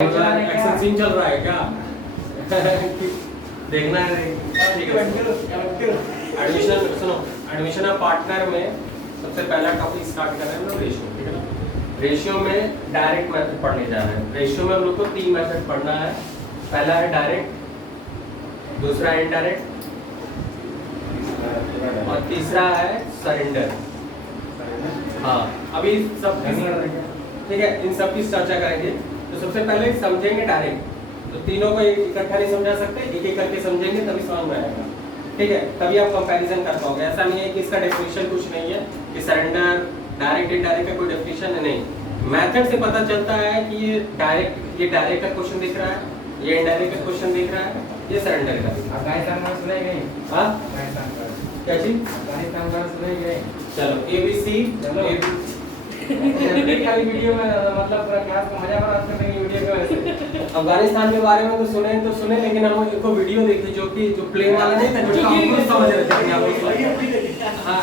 Action scene चल रहा है क्या? देखना है। ठीक है, एडमिशन सुनो। एडमिशन ऑफ पार्टनर में सबसे पहला टॉपिक स्टार्ट कर रहे हैं हम लोग रेशियो। ठीक है ना? रेशियो में डायरेक्ट मेथड पढ़ने जा रहे हैं। रेशियो में हम लोग को 3 मेथड पढ़ना है। पहला है डायरेक्ट, दूसरा है इनडायरेक्ट और तीसरा है सरेंडर। हाँ, अभी सब ठीक है, इन सब की चर्चा करेंगे। तो सबसे पहले समझेंगे डायरेक्ट, तो तीनों को इकट्ठा नहीं समझा सकते, एक एक करके समझेंगे तभी समझ में आएगा। ठीक है, तभी आप कंपैरिजन कर पाओगे। ऐसा नहीं है कि इसका डेफिनेशन कुछ नहीं है कि सरेंडर डायरेक्ट इनडायरेक्ट का कोई डेफिनेशन नहीं। मेथड से पता चलता है कि ये डायरेक्ट का क्वेश्चन दिख रहा है, ये इनडायरेक्ट का क्वेश्चन दिख रहा है, ये सरेंडर का दिख रहा है। हाँ, क्या चीज? चलो ABC खाली वीडियो में मतलब क्लास में मजा बना सकते हैं वीडियो के वजह से। अफगानिस्तान के बारे में तो सुने लेकिन हम इनको वीडियो देखी जो प्लेन वाला नहीं था, जो टॉम क्रूज समझ रहे थे अपने आप को। हाँ,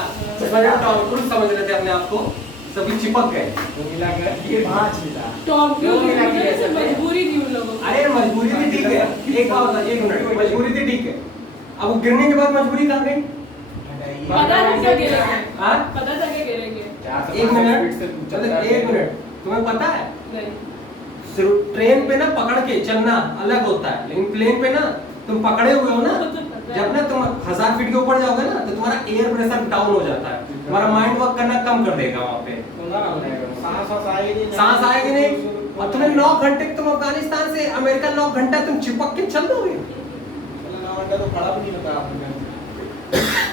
टॉम क्रूज समझ रहे थे अपने आप को, सभी चिपक गए। मिला कर ये भांज मिला टॉम क्रूज मजबूरी थी उन लोगों को। अरे मजबूरी थी, ठीक है, एक बात बता, 1 मिनट, मजबूरी थी, ठीक है। अब वो गिरने के बाद मजबूरी कहाँ गई? पता था क्या गिरेंगे? हाँ, पता था क्या गिरेंगे? 1 मिनट, चलो 1 मिनट, तुम्हें पता है नहीं। सिर्फ ट्रेन पे ना पकड़ के चलना अलग होता है, लेकिन प्लेन पे ना तुम पकड़े हुए हो ना, जब ना तुम 1000 फीट के ऊपर जाओगे ना तो तुम्हारा एयर प्रेशर डाउन हो जाता है, तुम्हारा माइंड वर्क करना कम कर देगा वहाँ पे, सांस आएगी नहीं। और तुम्हें 9 घंटे, तुम अफगानिस्तान से अमेरिका 9 घंटा तुम चिपक के चल दोगे?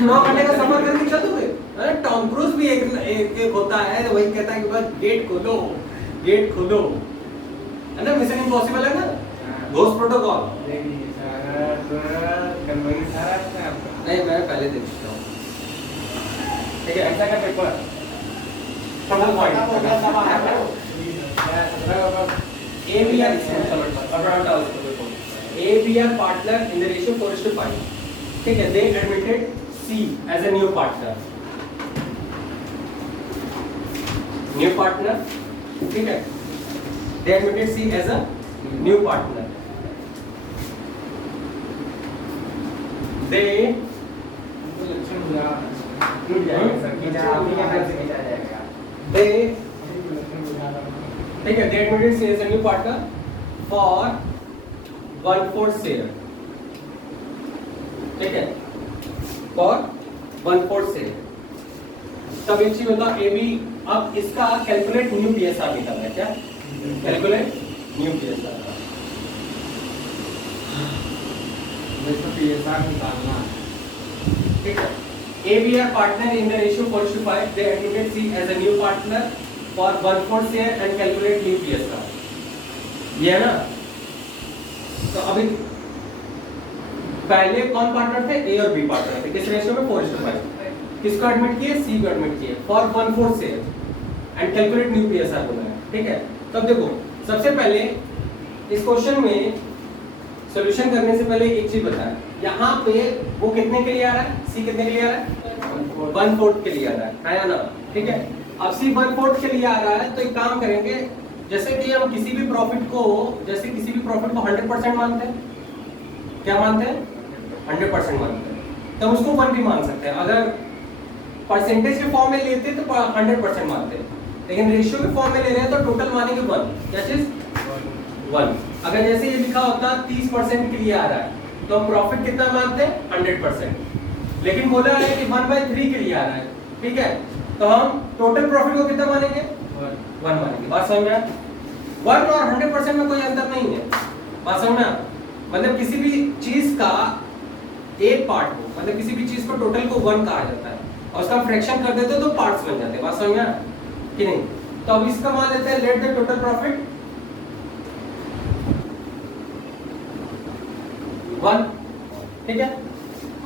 9 घंटे का सफर करके चल दोगे? अरे टॉम क्रूज भी एक होता है, वही कहता है कि बस गेट खोलो, गेट खोलो, है ना? मिशन इम्पॉसिबल है ना, घोस्ट प्रोटोकॉल। नहीं, मैं पहले देख चुका हूँ। ठीक है, ऐसा का paper total point ABR partner in the ratio 4:5. ठीक है, they admitted C as a new partner. New partner, ठीक है, they admitted C as a new partner. They they ठीक है, they admitted C as a new partner for 1/4 share. ठीक है, for 1/4 share. तब एक चीज बता, AB अब इसका कैलकुलेट न्यू PSR निकालना है। क्या कैलकुलेट न्यू PSR? ठीक है, ABR partner in the ratio 4:5, they admitted C as a new partner for 1/4 share and calculate new PSR. ये है ना? तो अभी पहले कौन पार्टनर थे? A और B पार्टनर थे। किस रेशियो में? 4:5। किसको एडमिट किए? C को एडमिट किए for 1/4 share and calculate new PSR बोला है। ठीक है, तब देखो, सबसे पहले इस क्वेश्चन में सॉल्यूशन करने से पहले एक चीज बताएं, यहाँ पे वो कितने के लिए आ रहा है? C कितने के लिए आ रहा है? 1/4 के लिए आ रहा है या ना? ठीक है, अब C 1/4 के लिए आ रहा है, तो एक काम करेंगे, जैसे कि हम किसी भी प्रॉफिट को 100% मानते हैं। क्या मानते हैं? 100% मानते हैं। तो हम उसको 1 भी मान सकते हैं। अगर परसेंटेज के फॉर्म में लेते तो 100% मानते हैं, लेकिन रेशियो के फॉर्म में ले रहे हैं तो टोटल मानेंगे 1। क्या चीज? 1। अगर जैसे ये लिखा होता 30% के लिए आ रहा है तो हम प्रॉफिट कितना मानते हैं? 100%। लेकिन बोला है कि 1/3 के लिए आ रहा है, ठीक है, तो हम टोटल प्रॉफिट को कितना मानेंगे? 1 मानेंगे। बात समझ में? 1 और 100% में कोई अंतर नहीं है। बात समझ में? मतलब किसी भी चीज का एक पार्ट को, मतलब किसी भी चीज को टोटल को 1 कहा जाता है और उसका फ्रैक्शन कर देते तो पार्ट्स बन जाते हैं। बात समझ में कि नहीं? तो अब इसका मान लेते हैं, लेट द टोटल प्रॉफिट 1। ठीक है,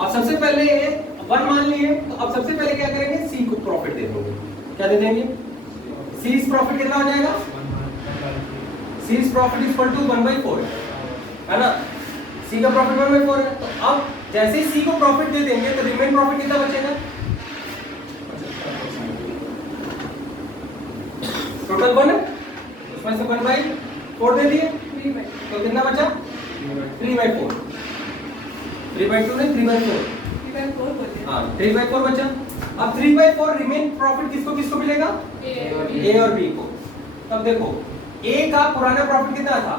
अब सबसे पहले 1 मान लिए, तो अब सबसे पहले क्या करेंगे? C को प्रॉफिट दे देंगे। क्या दे देंगे? C प्रॉफिट कितना हो जाएगा? C profit is equal to 1/4, है ना? C का प्रॉफिट 1/4 है। तो अब जैसे ही C को प्रॉफिट दे देंगे तो रिमेन प्रॉफिट कितना बचेगा? टोटल 1 है, उसमें से 1/4 दे दिए, तो कितना बचा 3/4, 3/2 नहीं 3/4, हाँ 3/4 बचा। अब 3/4 रिमेन प्रॉफिट किसको किसको मिलेगा, ए और बी को। तब देखो ए का पुराना प्रॉफिट कितना था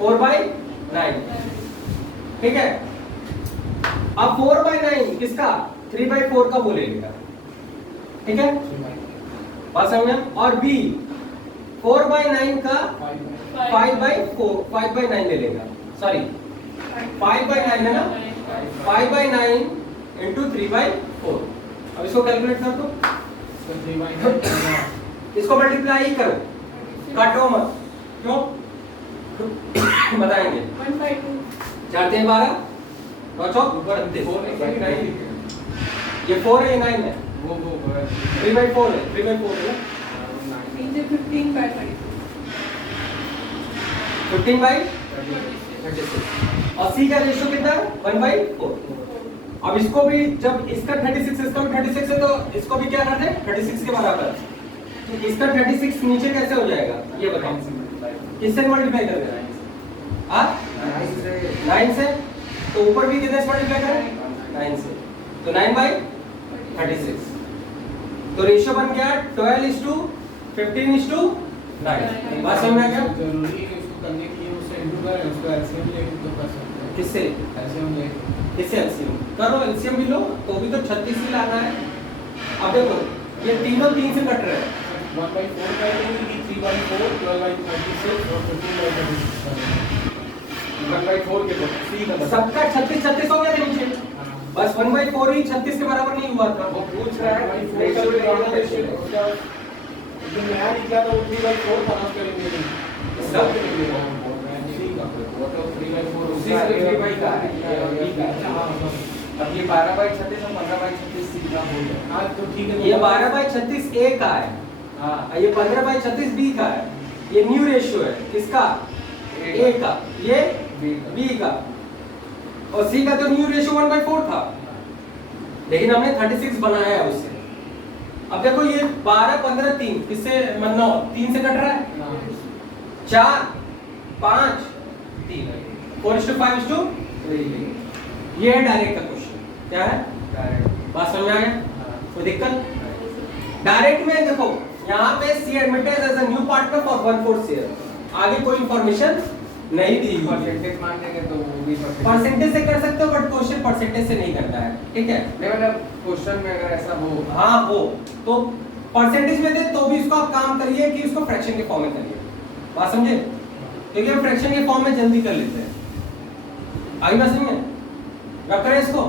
4/9, ठीक है। अब 4/9 किसका 3/4 का वो ले लेगा, ठीक है, बात समझ में। और बी 4/9 का 5/9 ले लेगा, सॉरी 5/9 है ना, 5/9 इंटू 3/4। अब इसको कैलकुलेट कर दो, इसको मल्टीप्लाई ही करो, काटो मत, क्यों बताएंगे। 4 3 12 9 चौक 32, ये 4 है ये 9 है, 3/4 है, 3/4 है 15/36। और सी का रेशियो कितना है 1/4। अब इसको भी जब इसका 36 इसका भी 36 है तो इसको भी क्या करते हैं 36 के बराबर। तो इसका 36 नीचे कैसे हो जाएगा ये बताओ, किससे मल्टीप्लाई कर देना है, हाँ 9 से। तो ऊपर भी कितने से मल्टीप्लाई करें 9 से, तो 9/36। तो रेशियो बन गया 12:15:9। बात समझ में आ गया, किससे किससे एलसीएम करो, एलसीएम भी लो तो भी तो 36 ही लाना है। अब देखो ये तीनों 3 से कट रहे हैं, 1/4 का लेंगे 3/4 12/36 और 15/4 के तो सी का सबका 36 हो गया था नीचे, बस 1/4 ही 36 के बराबर नहीं हुआ था। वो पूछ रहा है रेशियो के बारे में, उसका जो नया निकला था वो 3/4 था ना, उसका लेंगे सब के लिए वो सी का वो तो 3/4 उसी से 3/4 का है। अब ये 12/36 और 15/36 सी का हो गया। हां तो ठीक है, ये 12/36 ए का है, हां ये 15/36 बी का है। ये न्यू रेशियो है किसका ए का, ये बी का। और सी का तो न्यू रेशियो 1/4 था, लेकिन हमने 36 बनाया है उससे। अब देखो ये 12 15 3 किससे 9 3 से कट रहा है, 4 5 3 4:5:3। ये है डायरेक्ट का क्वेश्चन, क्या है डायरेक्ट। बात समझ में आ गया, कोई दिक्कत। डायरेक्ट में देखो यहाँ पे C admitted as a new partner for 1/4 share, आगे कोई इंफॉर्मेशन नहीं दी हुई है। परसेंटेज मान लेंगे तो वो भी परसेंटेज से कर सकते हो बट क्वेश्चन परसेंटेज से नहीं करना है, ठीक है। नहीं मतलब क्वेश्चन में अगर ऐसा हो, हाँ हो तो परसेंटेज में दे तो भी इसको आप काम करिए कि उसको फ्रैक्शन के फॉर्म में करिए, बात समझे, क्योंकि हम फ्रैक्शन के फॉर्म में जल्दी कर लेते हैं। आगे बात समझे, रख करें इसको।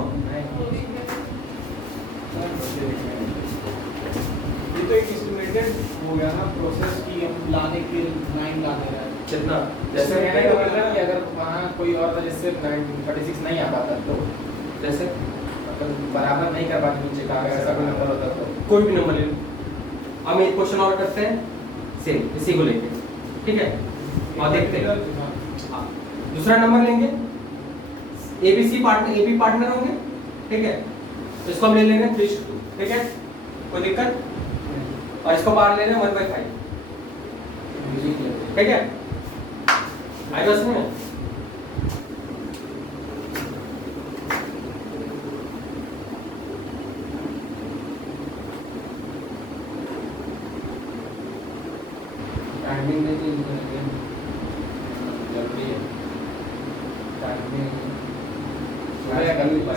ये तो एक एस्टिमेटेड हो गया ना प्रोसेस की, हम लाने के 9 लाने रहे कितना जैसे मैंने तो मतलब कि अगर वहाँ कोई और वजह से 36 नहीं आ पाता तो जैसे मतलब बराबर नहीं कर पाते नीचे का, अगर ऐसा कोई नंबर होता तो कोई भी नंबर ले लो। हम एक क्वेश्चन और करते हैं सेम इसी को लेके, ठीक है, और देखते हैं। दूसरा नंबर लेंगे, एबीसी पार्टनर एबी पार्टनर होंगे, ठीक है, तो इसको हम ले लेंगे 3:2, ठीक है, कोई दिक्कत। और इसको बाहर ले लेंगे 1/5, ठीक है। आई बस में टाइमिंग में चेंज करेंगे जल्दी है, टाइमिंग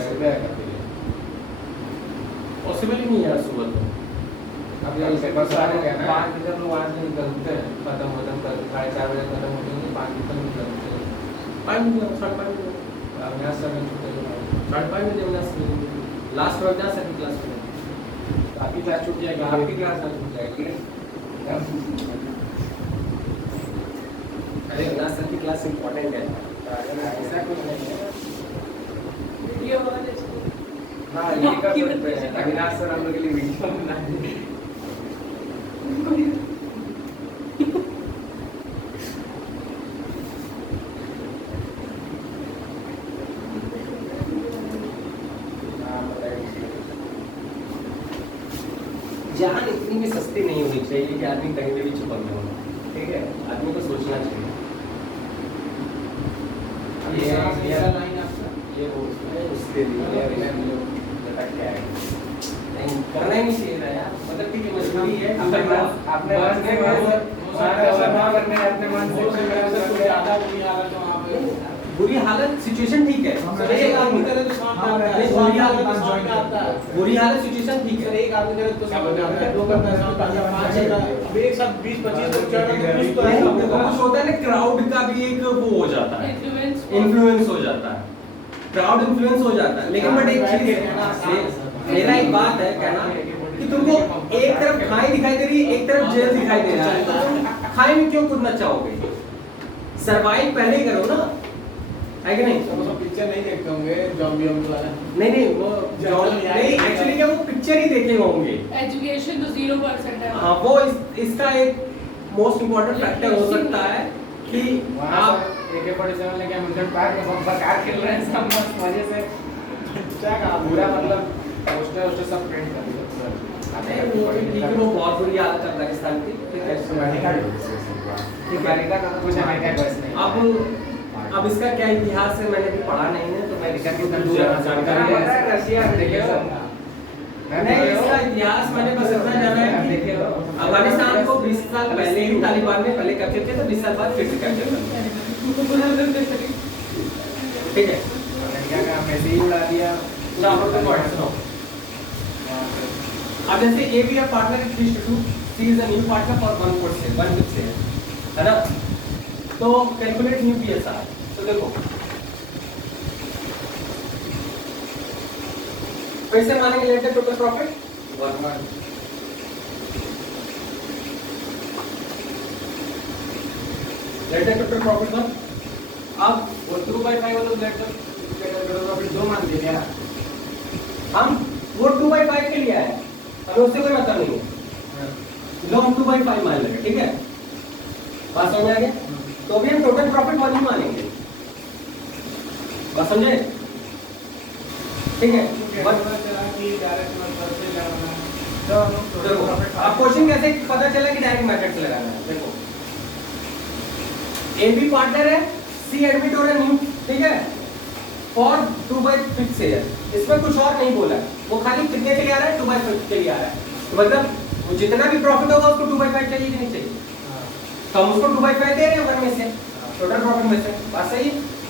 सुबह कर देंगे, पॉसिबल ही नहीं है सुबह तो। अब ये से बस आ गया ना 5 बजे हम लोग वहाँ से निकलते हैं, खत्म कर 4:30 बजे खत्म होते हैं, 5 बजे तक निकलते हैं, 5 बजे 5:30 बजे अब यहाँ से 5:30 बजे हम यहाँ से लास्ट वक्त जा सकते क्लास में, आपकी क्लास छूट जाएगी, आपकी क्लास ना छूट जाएगी। अरे अविनाश सर की क्लास इम्पोर्टेंट है, ऐसा कुछ नहीं है। वीडियो वाले हाँ ये कर सकते हैं, अविनाश सर हम लोग के लिए वीडियो बना देंगे। जान इतनी भी सस्ती नहीं होनी चाहिए कि आदमी कहीं पे भी चिपक जाए, ठीक है, आदमी को सोचना चाहिए। लाइन आपका ये वो उसके लिए लटक के आएगा। नहीं करना ही नहीं चाहिए था यार, मतलब ठीक है मजबूरी है। आपने मन से अपने मन से ज्यादा बुरी हालत है वहाँ पे। बुरी हालत सिचुएशन ठीक है, सर एक आदमी करे तो समझ में आता है, बुरी हालत तो समझ में आता है। बुरी हालत सिचुएशन ठीक सर है। एक आदमी करे तो समझ में आता है, दो करता है समझ में आता है, पांच करता है, अब एक साथ 20-25 लोग चढ़ रहे हैं, कुछ तो ऐसा नहीं, होगा। कुछ होता है ना, क्राउड का भी एक वो हो जाता है, इन्फ्लुएंस हो जाता है, क्राउड इन्फ्लुएंस हो जाता है। लेकिन बट एक चीज मेरा एक बात है कहना कि तुमको एक तरफ खाई दिखाई दे रही है, एक तरफ जेल दिखाई दे रहा है, तो तुम खाई में क्यों कूदना चाहोगे? सरवाइव पहले ही करो ना, है कि नहीं? सब पिक्चर नहीं देखते होंगे जॉम्बी वाला। नहीं वो नहीं, एक्चुअली क्या वो पिक्चर ही देखे होंगे। एजुकेशन तो 0% है। हाँ वो इसका एक मोस्ट इम्पोर्टेंट फैक्टर हो सकता है कि आप AK-47 लेके अमेरिकन पार्क में बम्पर कार खेल रहे हैं सब मस्त मजे से। क्या कहा पूरा मतलब पोस्टर सब प्रिंट कर दिया वो भी ठीक है, वो बहुत बुरी हालत है पाकिस्तान की, ठीक है। अमेरिका का तो कुछ अमेरिका का बस नहीं। अब इसका क्या इतिहास है मैंने भी पढ़ा नहीं है, तो मैं अमेरिका की इसका दूर जानकारी पता है रशिया देखे हो नहीं, इसका इतिहास मैंने बस इतना जाना है कि अफगानिस्तान को 20 साल पहले ही तालिबान ने पहले कैप्चर किया, तो 20 साल बाद फिर से कैप्चर कर लिया। ठीक है, अमेरिका का मैसे ही उड़ा दिया। ना आप लोग पॉइंट सुनो। अब जैसे ए बी है partner is 3:2, C is a new partner for 1 से, है ना? तो कैलकुलेट न्यू पीएसआर। तो देखो फिर से मानेंगे let the total profit 1 let the total profit 1। अब वो 2/5 वाला लेट द प्रॉफिट 2 मान दिया क्या? हम वो 2/5 के लिए आया है, हमें उससे कोई मतलब नहीं है, जो हम 2/5 मान लेंगे, ठीक है? बात समझ आ गया? तो भी हम टोटल प्रॉफिट 1 ही मानेंगे, बात समझे? ठीक है, अब क्वेश्चन कैसे पता चला कि डायरेक्ट मेथड से लगाना है? देखो ए बी पार्टनर है, सी एडमिट हो रहा है न्यू, ठीक है, फॉर 2/5 से है, इसमें कुछ और नहीं बोला, वो खाली कितने के लिए आ रहा है? 2/5 के लिए आ रहा है, तो मतलब वो जितना भी प्रॉफिट होगा उसको 2/5 चाहिए कि नहीं चाहिए? तो हम उसको 2/5 दे रहे हैं वन में से, टोटल प्रॉफिट में से, बात सही?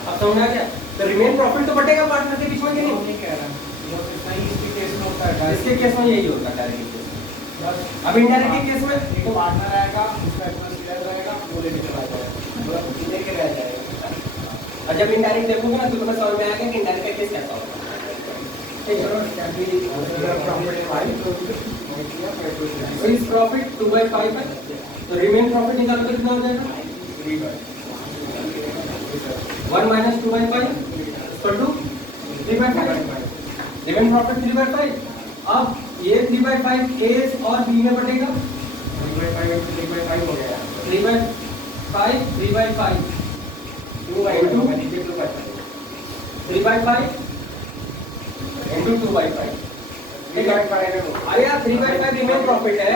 अब समझ आ गया? तो रिमेन प्रॉफिट तो बटेगा पार्टनर के बीच में कि नहीं? नहीं कह रहा वो इतना ही इसके केस में होता है। इसके केस में यही होता है डायरेक्ट केस में। अब इनडायरेक्ट के केस में एक पार्टनर आएगा, उसका इतना शेयर रहेगा, वो लेके चला जाएगा, मतलब लेके रह जाएगा। और जब इनडायरेक्ट देखोगे ना तो तुम्हें समझ में आएगा कि इनडायरेक्ट का केस कैसा होगा। ठीक है, तो इस प्रॉफिट 2/5 है, तो रिमेन प्रॉफिट निकालो तो कितना हो जाएगा? 1 - 2/5 इक्वल टू 3/5। Remain profit 3/5। अब ये 3/5 ए और बी में बटेगा 3/5 हो गया। 3/5 3/5 3/5 into 2/5। ठीक है, अरे यार 3/5 रिमेन प्रॉफिट है,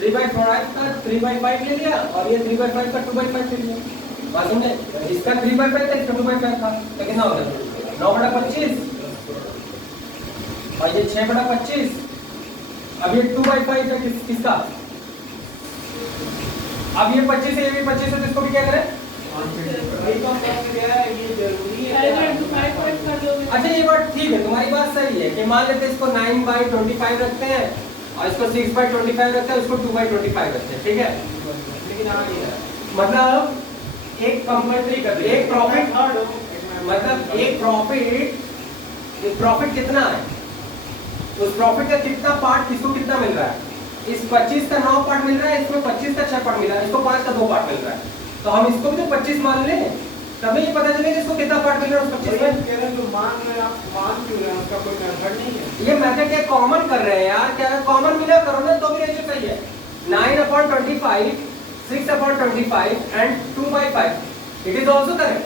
3/5 का 3/5 ले लिया और ये 3/5 का 2/5 ले लिया, बात समझे? इसका 3/5 था, इसका 2/5 था, तो कितना हो गया? 9/25 और ये 6/25। अब ये 2/5 है किसका? अब ये 25 है, ये भी 25 है, तो इसको भी क्या करें? वही तो हम कहने गया है, ये जरूरी है। अच्छा ये बात ठीक है, तुम्हारी बात सही है कि मान लेते हैं इसको 9/25 रखते हैं और इसको 6/25 रखते हैं, इसको 2/25 रखते हैं, ठीक है? लेकिन हाँ ये है मतलब एक कंपल्सरी कर दिया, एक प्रॉफिट, थर्ड मतलब एक प्रॉफिट कितना है, उस प्रॉफिट का कितना पार्ट किसको कितना मिल रहा है? इस 25 का 9 पार्ट मिल रहा है, इसमें 25 का 6 पार्ट मिल रहा है, इसको 5 का 2 पार्ट मिल रहा है, तो हम इसको भी तो 25 मान लें, तभी ये पता चलेगा इसको कितना पार्ट मिल रहा है उस 25 में। कह रहे हैं जो मान रहे हैं आप, मान क्यों रहे हैं? उसका कोई मेथड नहीं है। ये मेथड क्या कॉमन कर रहे हैं यार, क्या कॉमन मिला करो ना, तो भी रेशियो सही है। 9/25 6/25 and 2/5 it is also correct.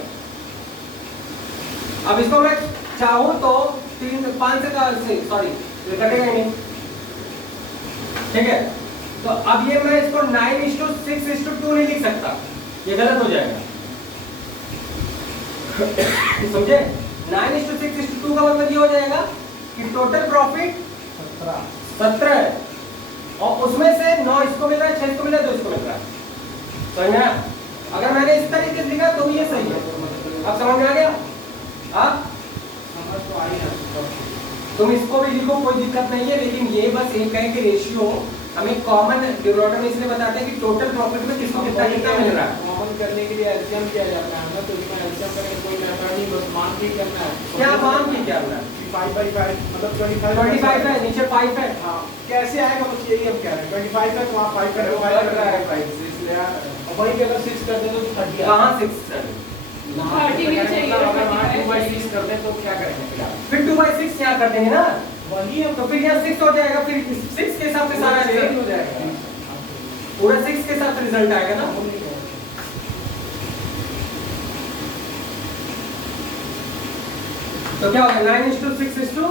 अब इसको मैं चाहूं तो 5 से सॉरी कटेगा ही नहीं, ठीक है? तो अब ये मैं इसको 9:6:2 नहीं लिख सकता, ये गलत हो जाएगा। समझे? 9:6:2 का मतलब ये हो जाएगा कि टोटल प्रॉफिट 17 है और उसमें से 9 इसको मिल रहा है, 6 इसको मिल रहा है, 2 इसको मिल रहा है। समझ में आया? अगर मैंने इस तरीके से लिखा तो ये सही है। अब समझ में आ गया? आप समझ तो आई है। तुम इसको भी लिखो, कोई दिक्कत नहीं है, लेकिन ये बस एक है कि रेशियो हमें कॉमन डिनोमिनेटर में इसलिए बताते हैं कि टोटल प्रॉफिट में किसको कितना कितना मिल रहा है। कॉमन करने के लिए एलसीएम किया जाता है ना, तो इसमें एलसीएम करने कोई मेथड नहीं, बस मान भी करना है। क्या मान की क्या होना है? 5/5 मतलब 25 25 है, नीचे 5 है। हाँ, कैसे आएगा बस यही हम कह रहे हैं। 25 है तो आप 5 करें, 5 कर रहा है 5 इसलिए और वही के अगर 6 कर दें तो 30 कहाँ 6 है? 30 भी चाहिए, मतलब अगर वहाँ 25 2/6 कर दें तो क्या करेंगे फिर आप? फिर 2/6 यहाँ कर देंगे ना, वही हम तो फिर यहाँ 6 हो जाएगा, फिर 6 के हिसाब से सारा चेंज हो जाएगा। पूरा 6 के साथ रिजल्ट आएगा ना। तो क्या होगा? 9:6:10।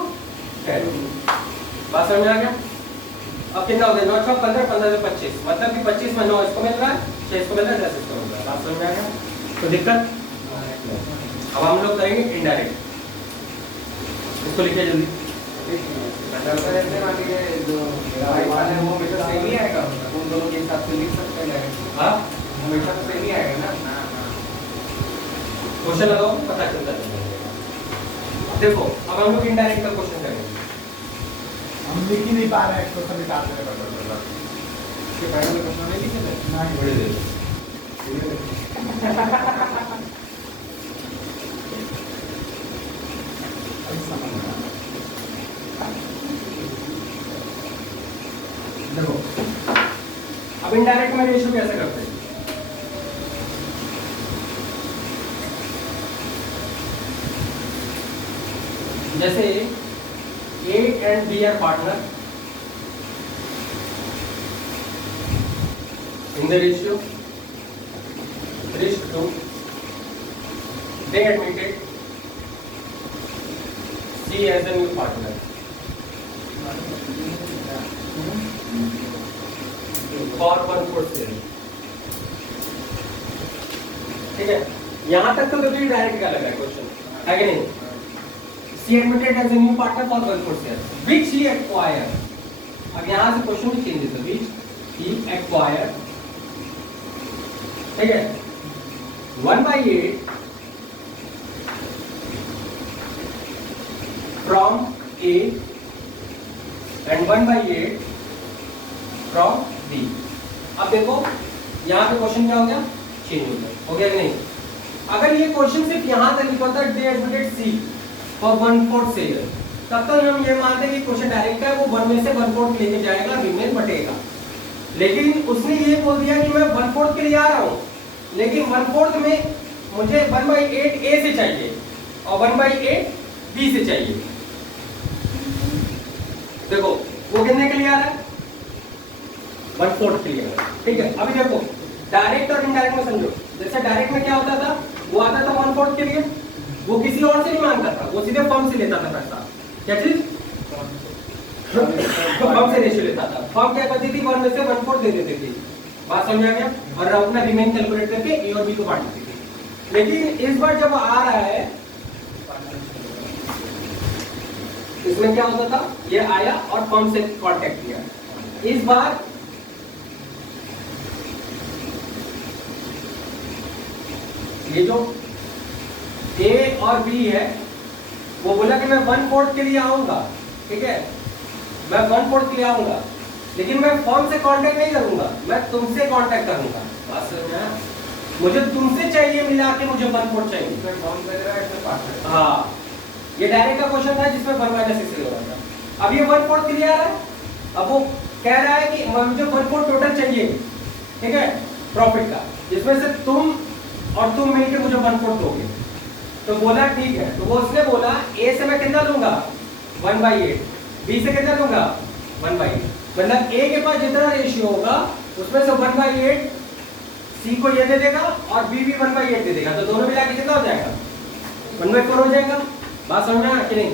बात समझ में आ गया? अब कितना हो गया? 9 6 15 15 से 25, मतलब कि 25 में 9 इसको मिल रहा है, 6 इसको मिल रहा है, 10 इसको मिल रहा है। बात समझ में आ गया? तो दिक्कत अब हम लोग करेंगे इनडायरेक्ट। इसको लिखिए जल्दी। वो हमेशा सेम ही आएगा, उन दोनों के हिसाब से लिख सकते हैं। हाँ, हमेशा तो सेम ही आएगा ना। क्वेश्चन लगाओ, पता चलता है। देखो अब हम लोग इनडायरेक्ट का क्वेश्चन करेंगे। हम लिख ही नहीं पा रहे हैं, तो निकाल देने पड़ता है। इसके पहले वाले क्वेश्चन नहीं लिखे थे? नहीं बड़े देर अभी समझ में आ रहा है। देखो अब इनडायरेक्ट में रेशियो कैसे करते हैं? जैसे A and B are partner in the ratio 3:2. They admitted C as a new partner. For 1/4 share. ठीक है, यहां तक तो कभी डायरेक्ट का लगा है क्वेश्चन, है कि नहीं? He admitted as a new partner for 1/4 share, which he acquired. अब यहाँ से क्वेश्चन भी चेंज है, which he acquired, ठीक है, 1/8 from A and 1/8 from B. अब देखो यहाँ पे क्वेश्चन क्या हो गया? चेंज हो गया कि नहीं? अगर ये क्वेश्चन सिर्फ यहाँ तक लिखा था, they admitted C और 1/4 शेयर, तब तक हम ये मानते हैं कि क्वेश्चन डायरेक्ट है, वो 1 में से 1/4 लेके जाएगा, रिमेन बटेगा। लेकिन उसने ये बोल दिया कि मैं 1/4 के लिए आ रहा हूँ, लेकिन 1/4 में मुझे 1/8 A से चाहिए और 1/8 B से चाहिए। देखो वो कितने के लिए आ रहा है? 1/4 के लिए। ठीक है, अभी देखो डायरेक्ट और इनडायरेक्ट में समझो। जैसे डायरेक्ट में क्या होता था, वो आता था 1/4 के लिए, वो किसी और से नहीं मांगता था, वो सीधे फर्म से लेता था पैसा। क्या चीज? फर्म से रेशियो लेता था। फर्म क्या करती थी? 1 में से 1/4 दे देती थी। बात समझ आ गया? और अपना रिमेन कैलकुलेट करके ए और बी को बांट देती थी। लेकिन इस बार जब आ रहा है, इसमें क्या होता था? ये आया और फर्म से कांटेक्ट किया। इस बार ये जो A और B है, वो बोला कि मैं 1/4 के लिए आऊंगा, ठीक है, मैं 1/4 के लिए आऊंगा, लेकिन मैं फर्म से कांटेक्ट नहीं करूंगा, मैं तुमसे कांटेक्ट करूंगा। बात समझ में आया? मुझे तुमसे चाहिए मिला के, मुझे 1/4 चाहिए। इसमें फॉर्म दे रहा है, इसमें पार्टनर। हाँ, ये डायरेक्ट का क्वेश्चन था जिसमें 1 - 6 हो रहा था। अब ये 1/4 के लिए आ रहा है, अब वो कह रहा है कि मुझे 1/4 टोटल चाहिए, ठीक है, प्रॉफिट का, जिसमें से तुम और तुम मिलके मुझे 1/4 दोगे। तो बोला ठीक है, तो वो उसने बोला A से मैं कितना लूंगा? 1/8, B से कितना लूंगा? 1/8। मतलब A के पास जितना रेशियो होगा उसमें से 1/8 C को ये दे देगा और B भी 1/8 दे देगा, तो दोनों मिला के कितना हो जाएगा? 1/4 हो जाएगा। बात समझ में आया कि नहीं?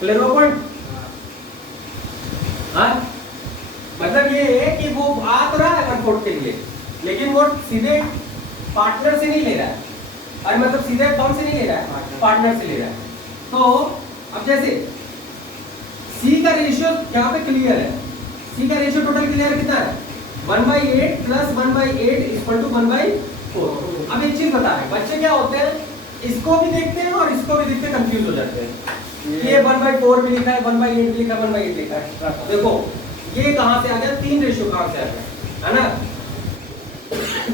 क्लियर हो पॉइंट? हाँ, मतलब ये है कि वो आ तो रहा है 1/4 के लिए, लेकिन वो सीधे पार्टनर से नहीं ले रहा है, और मतलब सीधे कौन से नहीं ले रहा है, पार्टनर से ले रहा है। तो अब जैसे C का रेशियो यहाँ पे क्लियर है, C का रेशियो टोटल क्लियर कितना है 1/8 प्लस 1/8 इक्वल टू 1/4। अब एक चीज बता रहे बच्चे क्या होते हैं, इसको भी देखते हैं और इसको भी देखते कंफ्यूज हो जाते हैं। ये 1/4 भी लिखा है, 1/8 भी लिखा है, 1/8 लिखा है। देखो ये कहाँ से आ गया, 3 रेशियो कहाँ से आ गया, है ना।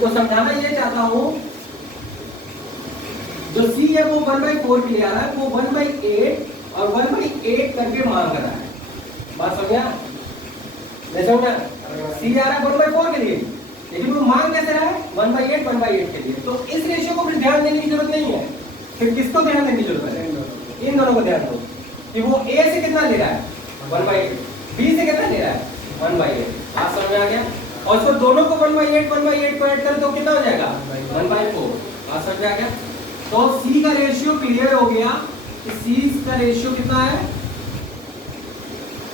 तो समझाना ये चाहता हूँ जो C है वो 1/4 के लिए आ रहा है, वो 1/8 और 1/8 करके मांग रहा है। बात समझा, नहीं समझा? C आ रहा है 1/4 के लिए, लेकिन वो मांग कैसे रहा है 1/8 1/8 के लिए। तो इस रेशियो को फिर ध्यान देने की जरूरत नहीं है, फिर किसको ध्यान देने की जरूरत है, इन दोनों को ध्यान दो कि वो A से कितना ले रहा है 1/8, B से कितना ले रहा है 1/8। बात समझ में आ गया। और इसको दोनों को 1/8 1/8 को ऐड करें तो कितना हो जाएगा 1/4। बात समझ में आ गया। तो C का रेशियो क्लियर हो गया कि C का रेशियो कितना है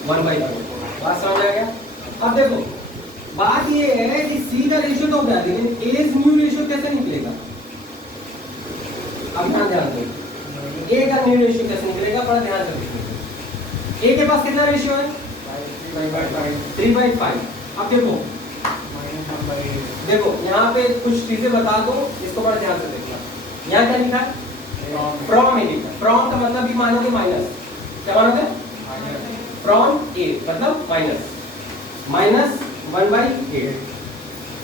1/4। बात समझ आ गया। अब देखो बात ये है कि C का रेशियो तो हो गया, लेकिन A न्यू रेशियो कैसे निकलेगा। अब ध्यान दो A का न्यू रेशियो कैसे निकलेगा, बड़ा ध्यान से देखिए। A के पास कितना रेशियो है 3/5। अब देखो देखो यहाँ पे कुछ चीजें बता दो, इसको बड़ा ध्यान से देखना। यहाँ क्या लिखा है फ्रॉम A लिखा है, फ्रॉम का मतलब भी मानोगे माइनस, क्या मानोगे फ्रॉम A मतलब माइनस 1/8।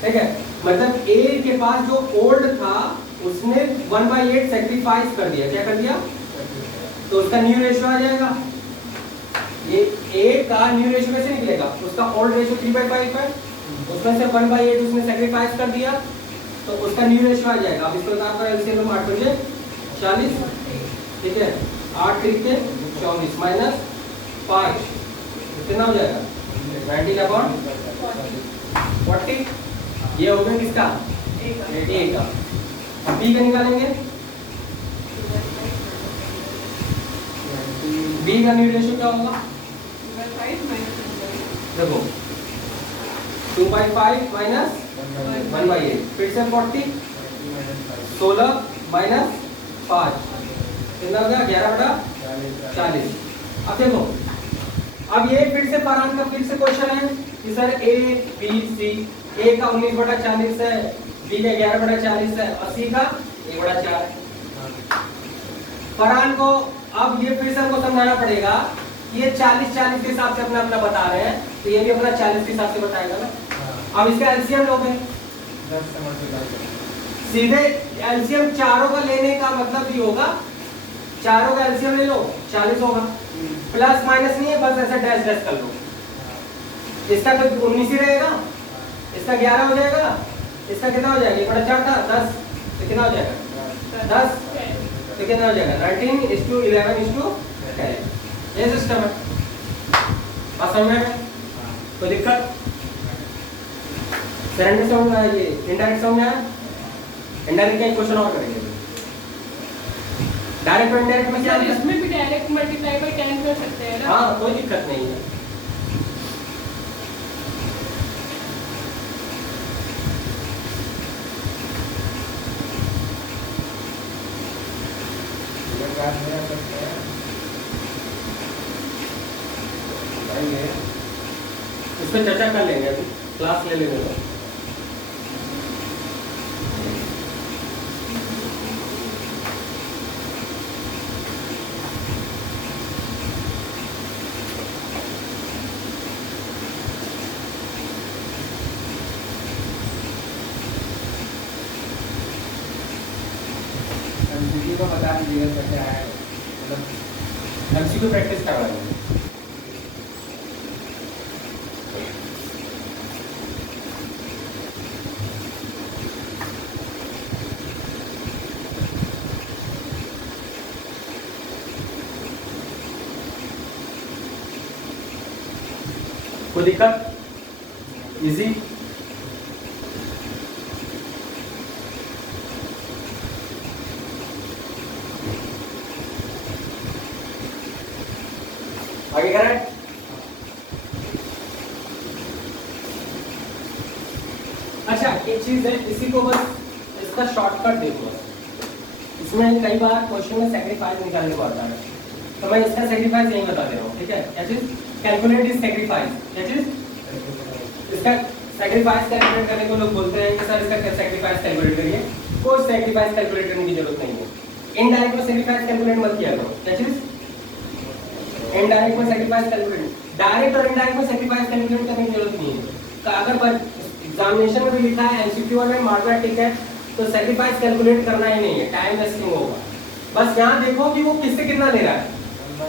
ठीक है, मतलब A के पास जो ओल्ड था उसने 1/8 सैक्रिफाइस कर दिया, क्या कर दिया, तो उसका न्यू रेशियो आ जाएगा। ये A का न्यू रेशियो कैसे निकलेगा, उसका ओल्ड रेशियो 3/5 है, उसमें से 1/8 उसने सैक्रिफाइस कर दिया, तो उसका न्यू रेशियो आ जाएगा। अब इसको आपका एलसीएम में 8 बजे 40, ठीक है, 8 3 24 माइनस 5 कितना हो जाएगा 19/40। ये हो गया किसका A का। अब B का निकालेंगे, B का न्यू रेशियो क्या होगा, देखो 2/5 माइनस 1/8, फिर से 40 16 माइनस 5 कितना हो गया 11/40। अब देखो अब ये फिर से फरहान का फिर से क्वेश्चन है कि sir A B C, A का 19/40 है, B का 11/40 है और C का 1/4 है। फरहान को अब ये फिर से हमको समझाना पड़ेगा, ये 40 के हिसाब से अपना बता रहे हैं, तो ये भी अपना 40 के हिसाब से बताएगा ना। अब इसका एलसीएम लोगे, सीधे एलसीएम चारों का लेने का मतलब ये होगा, चारों का एलसीएम ले लो 40 होगा, प्लस माइनस नहीं है, बस ऐसा डैश डैश कर लो। इसका तो 19 ही रहेगा, इसका 11 हो जाएगा, इसका कितना हो जाएगा 1/4 था 10, तो कितना हो जाएगा 10, तो कितना हो जाएगा 19:11:10। ये सिस्टम है, बात समझ में, कोई दिक्कत सरेंडर समझ में आया, ये इनडायरेक्ट समझ में आया। इनडायरेक्ट का एक क्वेश्चन और करेंगे, डायरेक्ट और इनडायरेक्ट में क्या सर अंतर है? इसमें भी डायरेक्ट मल्टीप्लाई बाय 10 कर सकते हैं ना। हाँ कोई दिक्कत नहीं है। इस पर चर्चा कर लेंगे, अभी क्लास ले लेंगे तो। एमसीक्यू का बता दीजिएगा कैसे आया, मतलब एमसीक्यू प्रैक्टिस करवाएंगे। कोई दिक्कत, इजी। आगे करें, अच्छा एक चीज है, इसी को बस इसका शॉर्टकट देखो। इसमें कई बार क्वेश्चन में सेक्रीफाइस निकालने को आता है, तो मैं इसका सेक्रीफाइस यही बता दे रहा हूँ, ठीक है। क्या चीज? Calculate is sacrifice. क्या चीज? इसका सेक्रीफाइस कैलकुलेट करने को लोग बोलते हैं कि सर इसका सेक्रीफाइस कैलकुलेट करिए, कोई सेक्रीफाइस कैलकुलेट करने की जरूरत नहीं है। इनडायरेक्ट में सेक्रीफाइस कैलकुलेट मत किया करो। क्या चीज? इनडायरेक्ट में सेक्रीफाइस कैलकुलेट, डायरेक्ट और इनडायरेक्ट में सेक्रीफाइस कैलकुलेट करने की जरूरत नहीं है। तो अगर एग्जामिनेशन में भी लिखा है एमसीक्यू में मार्कर टिक है तो सेक्रीफाइस कैलकुलेट करना ही नहीं है, टाइम वेस्टिंग होगा। बस यहाँ देखो कि वो किससे कितना ले रहा है,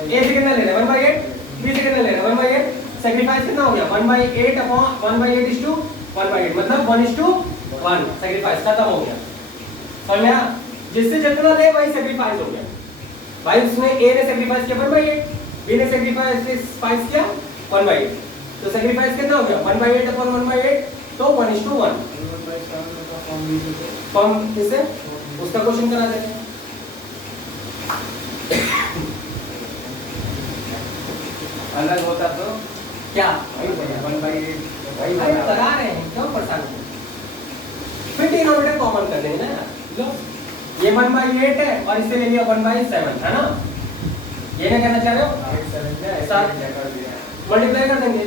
ए से कितना ले रहा है 1/8, बी से कितना ले रहा है 1/8, सेक्रीफाइस कितना हो गया 1/8 अपॉन 1/8 इज टू 1/8, मतलब 1:1 सेक्रीफाइस खत्म हो गया। समझ में आया? जिससे जितना ले वही सेक्रीफाइस हो गया। भाई उसमें ए ने सेक्रीफाइस किया 1/8, बी ने सेक्रीफाइस किया 1/8, तो सेक्रीफाइस कितना हो गया 1/8 अपॉन 1/8, तो 1:1 फॉर्म किसे उसका क्वेश्चन करा देते हैं। अलग होता तो क्या 1/8 वही अरे बना। लगा रहे हैं क्यों परेशान हो? फिर डिनोमिनेटर कॉमन कर देंगे ना, लो ये 1/8 है और इससे ले लिया 1/7 है ना, ये ना कहना चाह रहे हो? 7 मल्टीप्लाई कर देंगे,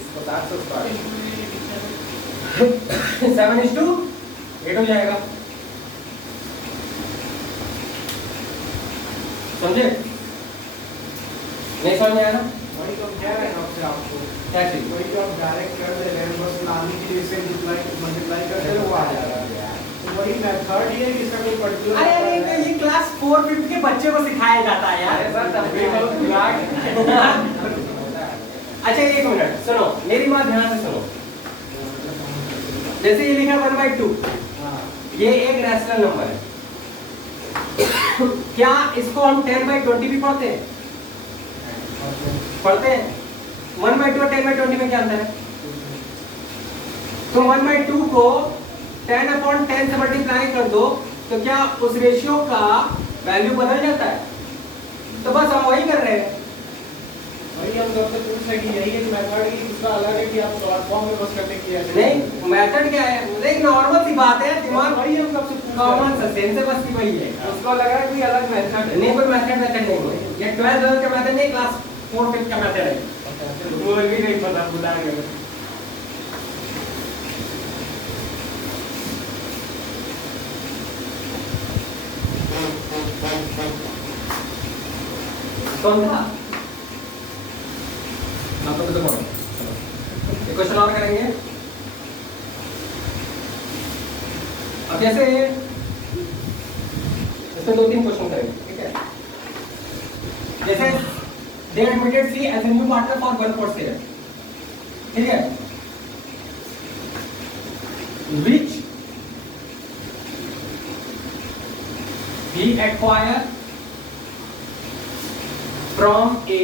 इसको 7 से स्टार्ट 7:8 हो जाएगा। समझे? नहीं समझ में आया ना? वही तो कह रहे हैं आपसे आपको, क्या चीज? वही जो आप डायरेक्ट कर दे रहे हैं, बस लाने के लिए से मल्टीप्लाई कर दे वो आ जा रहा है। तो वही मेथड ही है कि इसका कोई पर्टिकुलर अरे अरे ये क्लास 4-5 के बच्चे को सिखाया जाता है यार। अरे सर तब भी बहुत ब्लैक अच्छा एक मिनट सुनो, मेरी बात ध्यान से सुनो। जैसे ये लिखा 1/2, ये एक रैशनल नंबर है, क्या इसको हम 10/20 भी पढ़ते हैं? पढ़ते हैं। 1/2 और 10/20 में क्या अंतर है? तो 1/2 को 10/10 से मल्टीप्लाई कर दो तो क्या उस रेशियो का वैल्यू बदल जाता है? तो बस हम वही कर रहे हैं। वही हम लोग से पूछ रहे कि यही एक मेथड ही इसका अलग है कि आप शॉर्ट फॉर्म में बस करने की है। नहीं मेथड क्या है, एक नॉर्मल सी बात है, दिमाग वही हम कब से पूछ रहे कॉमन सेंस है, बस की वही है। उसको लगा कोई अलग मेथड है। नहीं कोई मेथड नहीं है, ये 12th लेवल का मेथड नहीं, क्लास 4-5 का मेथड है। वो भी नहीं पता, भुला गए। कौन था? आपको तो कौन? एक क्वेश्चन और करेंगे। अब जैसे इसमें 2-3 क्वेश्चन करेंगे, ठीक है। जैसे they admitted C as a new partner for 1/4 share, ठीक है, which he acquire from A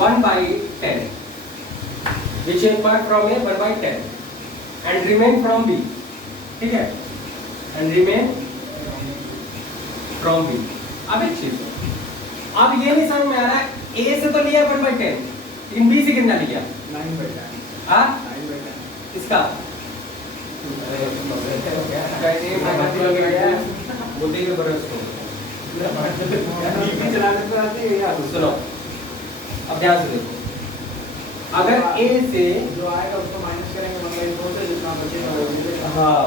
1/10, which he acquired from A 1/10 and remain from B, ठीक है, and remain from B। अब एक चीज, अब ये नहीं समझ में आ रहा है, A से तो लिया 1/10 लेकिन B से कितना लिया? 9/10 हाँ 9/10 इसका कैसे मेहनती हो गया बुद्धि के बरस को डीपी चलाने पर आती है यार। सुनो, अब ध्यान से देखो, अगर A से जो आएगा उसको माइनस करेंगे 1/4 से, जितना बचेगा वो मिलेगा। हाँ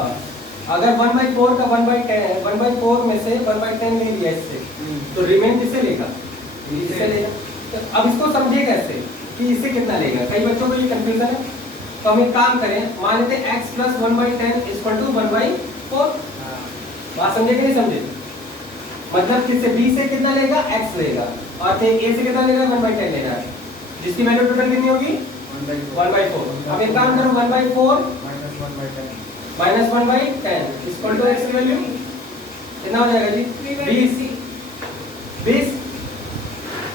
अगर 1/4 का 1/10 1/4 में से 1/10 ले लिया इससे, तो रिमेन किससे लेगा? इससे लेगा। तो अब इसको समझिए कैसे कि इससे कितना लेगा, कई बच्चों को ये कंफ्यूजन है। तो हम एक काम करें, मान लेते हैं x + 1/10 = 1/4। बात समझे कि नहीं समझे? मतलब किससे B से कितना लेगा? x लेगा, और फिर A से कितना लेगा? 1/10 लेगा, जिसकी वैल्यू टोटल कितनी होगी? 1/4। अब एक काम करो, 1/4 -1/10 -1/10 = x की वैल्यू कितना हो जाएगा जी? 20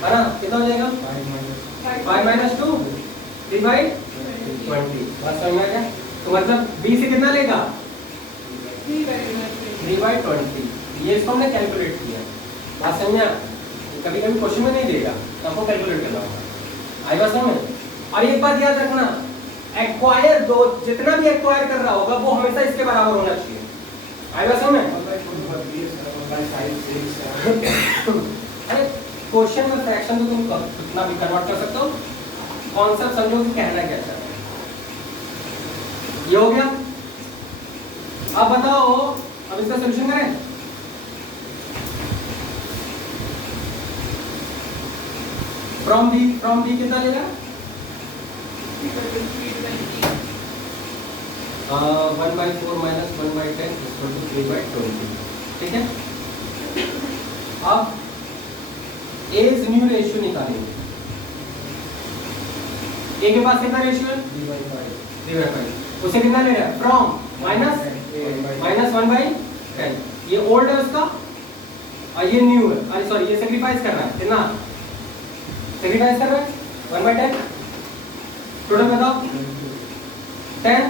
है ना, कितना हो जाएगा? 5 - 2 3/20। बात समझ में आ गया? तो मतलब B से कितना लेगा? 3/20। ये इसको हमने कैलकुलेट किया। बात समझ में आया? कभी कभी क्वेश्चन में नहीं देगा तो आपको कैलकुलेट करना होगा। आई बात समझ में? और एक बात याद रखना, एक्वायर दो जितना भी एक्वायर कर रहा होगा वो हमेशा इसके बराबर होना चाहिए। आएगा समझ में? अरे क्वेश्चन में फ्रैक्शन तो तुम कितना भी कन्वर्ट कर सकते हो, कॉन्सेप्ट समझो कि कहना क्या चाह रहा है। ये हो गया। अब बताओ, अब इसका सोल्यूशन करें। फ्रॉम बी कितना लेगा? 1/4 माइनस 1/10 इक्वल टू 3/20। ठीक है। अब एज न्यू रेशियो निकालेंगे। ए के पास कितना रेशियो है? 3/5। उसे कितना ले रहा है? From minus 1/10। ये ओल्ड है उसका और ये न्यू है। अरे सॉरी, ये सेक्रीफाइस कर रहा है। कितना सेक्रीफाइस कर रहा है? 1/10। टोटल बताओ। 10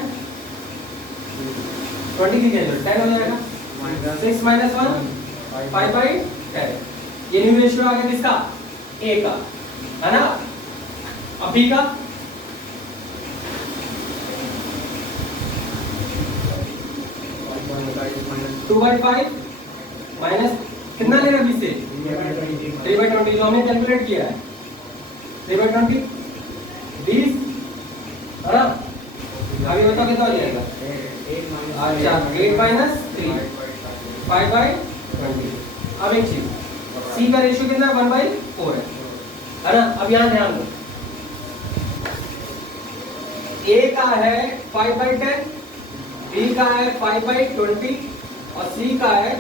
20 की जगह 10 हो जाएगा। 6 माइनस 1 5/10। ये न्यू रेशियो आ गया किसका? ए का, है ना? अब बी का 2/5 माइनस कितना ले रहा बी से? 3/20 जो हमने कैलकुलेट किया है। 3/20 20, है ना? अभी बताओ कितना हो जाएगा? अच्छा 8 माइनस 3 5/20। अब एक चीज, सी का रेशियो कितना? 1/4 है ना? अब यहाँ ध्यान दो, ए का है 5/10, बी का है 5/20 और सी का है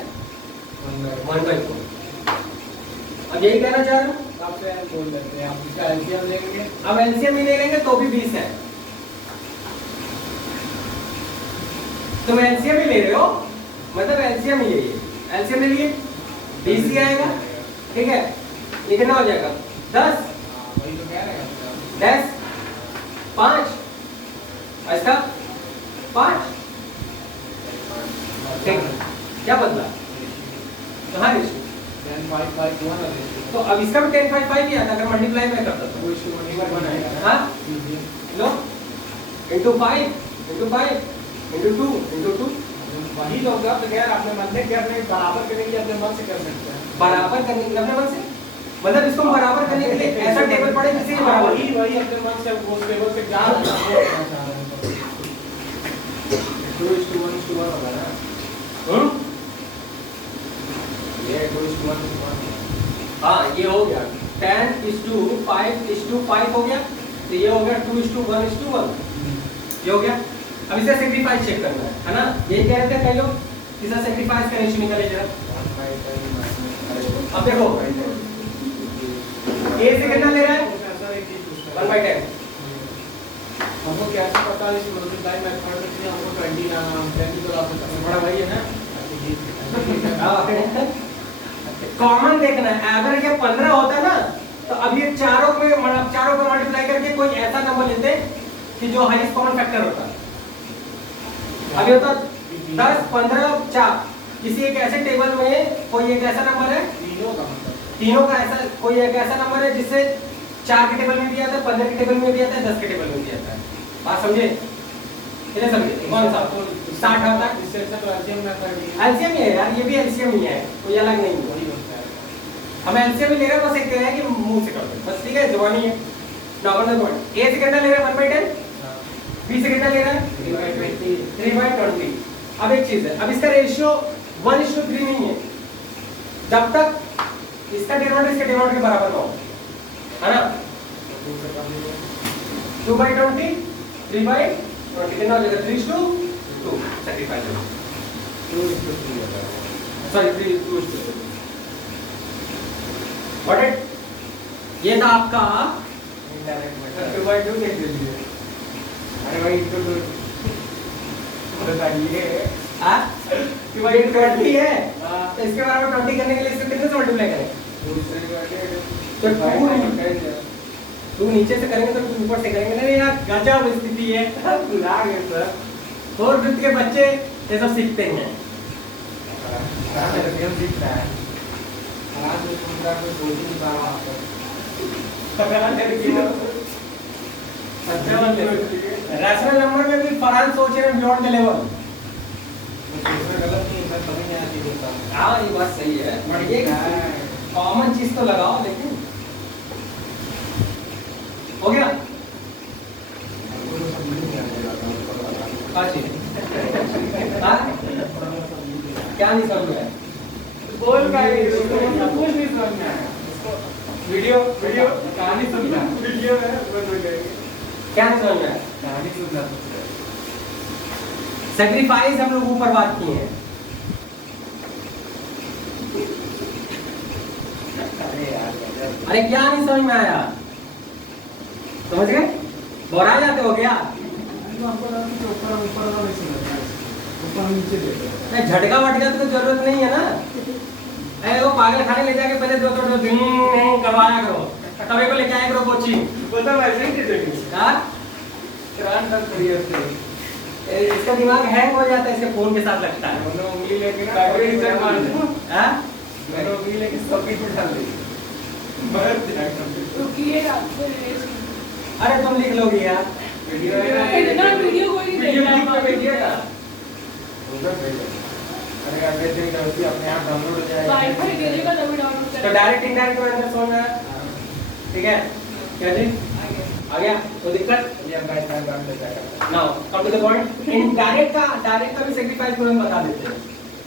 1/4। अब यही कहना चाह रहा हूँ। आपसे बोल देते हैं, आप इसका एलसीएम लेंगे। अब एलसीएम ही ले लेंगे तो भी 20 है। तुम एलसीएम ही ले रहे हो, मतलब एलसीएम ही है। एलसीएम ले लिए 20 ही आएगा। ठीक है, ये कितना हो जाएगा? 10 वही तो कह रहे हैं 10 5 ऐसा 5। ठीक, क्या बदला? कहाँ रेशियो? 10/5/1 है। तो अब इसका भी 10/5 ही आता अगर मल्टीप्लाई में करता तो। वो इसको मल्टीप्लाई बनाएगा। हाँ, लो into 5 into 2 into 2। वही तो होगा। तो यार अपने मन से करने बराबर करने के लिए अपने मन से कर सकते हैं। बराबर करने के लिए अपने मन से, मतलब इसको बराबर करने के लिए ऐसा टेबल पड़े जिससे ये बराबर वही वही अपने मन से वो टेबल से क्या करना चाह रहे हैं। 2:1 होगा ना? ये 2:1। हाँ, ये हो गया 10:5:5 हो गया। तो ये हो गया 2:1:1। ये हो गया। अब इसे सेक्रीफाइस चेक करना है ना? यही कह रहे थे कई लोग, इसका सेक्रीफाइस का रेशियो निकाले जरा। अब देखो ए से कितना ले रहा है? 1/10। हमको कैसे पता इस मल्टीप्लाई मेथड में हमको 20 ना 10 तो आप बड़ा भाई है ना? कॉमन देखना है। अगर ये 15 होता ना तो अब ये चारों को मल्टीप्लाई करके कोई ऐसा नंबर लेते कि जो हाईएस्ट कॉमन फैक्टर होता। अभी होता 10 15 4। किसी एक ऐसे टेबल में कोई एक ऐसा नंबर है, तीनों का ऐसा कोई एक ऐसा नंबर है जिससे 4 के टेबल में भी आता है, 15 के टेबल में भी आता है, 10 के टेबल में भी आता है। बात समझे? कितने समझे? कौन सा? 60 आता है। इससे अच्छा तो एलसीएम मेथड ही है। एलसीएम ही है यार, ये भी एलसीएम ही है, कोई अलग नहीं है। वही होता है। हम एलसीएम ही ले रहे हैं, बस एक है कि मुंह से कर दो बस। ठीक है, जवानी है। Normal point. ए से कितना ले रहा है? 1/10। बी से कितना ले रहा है? 3/20। अब एक चीज है, अब इसका रेशियो 1:3 नहीं है जब तक इसका डिनोमिनेटर इसके डिनोमिनेटर के बराबर ना हो, है ना? 2/20 3/20 कितना हो जाएगा? 3:2 सेक्रीफाइस हो। 2:3 होता है। सॉरी 3:2। What it? ये था आपका इनडायरेक्ट मेथड। 2/2 देख लीजिए। अरे भाई इसको तो बताइए। हां, 2/20 है। हां, तो इसके बराबर 20 करने के लिए इसको कितने से मल्टीप्लाई करें? 2/2 तू नीचे से करेंगे तो तू ऊपर से करेंगे। नहीं यार, गजब स्थिति है। बुला गए सर। और वृत्त के बच्चे ये सब सीखते हैं। हम सीख रहे हैं। आज जो सुन रहा है कोई नहीं पा रहा आपको। रैशनल नंबर में भी फरहान सोच रहे हैं बियॉन्ड द लेवल। गलत नहीं है, समझ नहीं आती बोलता। हाँ ये बात सही है, बट ये कॉमन चीज तो लगाओ। लेकिन हो गया हाँ? क्या नहीं समझ में आया? बोल का कुछ नहीं समझ में आया। वीडियो कहानी सुनना, वीडियो है क्या नहीं समझ में आया? कहानी सुनना। सेक्रीफाइस हम लोग ऊपर बात किए हैं। अरे क्या नहीं समझ में आया? समझ गए? बोरा जाते हो क्या? नहीं झटका वटका तो जरूरत नहीं है ना। वो पागल खाने ले जाके पहले दो नहीं करवाया करो, तभी को लेके आया करो कोचिंग। बोलता वैसे ही दे हाँ? इसका दिमाग हैंग हो जाता है, इसके फोन के साथ लगता है। दोनों उंगली लेके ना बैटरी रिचार्ज मार दे। हाँ? दोनों उंगली लेके सॉकेट में डाल दे। रुकिए आपको अरे तुम लिख लोगे यार। वीडियो है इतना वीडियो कोई नहीं वीडियो देख लिंक पे रहा। भेजिएगा। उधर भेजो। अरे यार वैसे ही गलती अपने आप डाउनलोड हो जाएगा। वाईफाई देगा तभी डाउनलोड तो करेगा। डायरेक्ट इनडायरेक्ट में आंसर समझ में आया? ठीक है, क्या जी आ गया? तो दिक्कत ये हम गाइस टाइम डाउन लेता है। Now come to the point. Indirect का भी सेक्रीफाइस तुरंत बता देते हैं।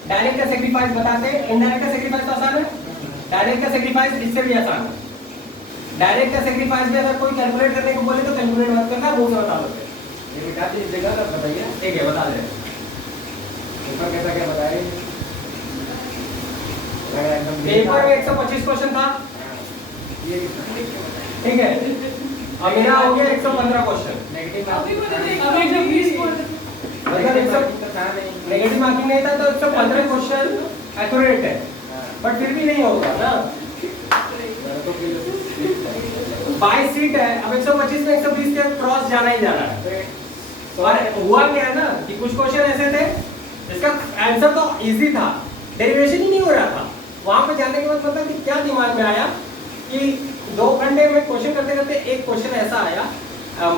डायरेक्ट का सेक्रीफाइस बताते हैं, इनडायरेक्ट का सेक्रीफाइस तो आसान है। डायरेक्ट का सेक्रीफाइस इससे भी आसान है। डायरेक्ट का सेक्रीफाइस भी अगर कोई कैलकुलेट करने को बोले तो कैलकुलेट मत करना, मुंह से बता दो। ये बिटा दीजिएगा तो बताइए। ठीक है, बता दे। ऊपर कैसा क्या बताएं? पेपर में 125 क्वेश्चन था, ये ठीक है। अब मेरा हो गया 115 क्वेश्चन। नेगेटिव अभी मैंने देखा, अभी जब 20 बोल रहे थे। मतलब 100 नेगेटिव मार्किंग नहीं था तो 115 क्वेश्चन एक्यूरेट है, बट फिर भी नहीं होगा ना। 22 सीट है, अब 125 में 120 के क्रॉस जाना ही जाना है। और हुआ क्या है ना कि कुछ क्वेश्चन ऐसे थे जिसका आंसर तो इजी था, डेरिवेशन ही नहीं हो रहा था। वहां पे जाने के बाद मतलब कि क्या दिमाग में आया कि 2 घंटे में क्वेश्चन करते करते एक क्वेश्चन ऐसा आया,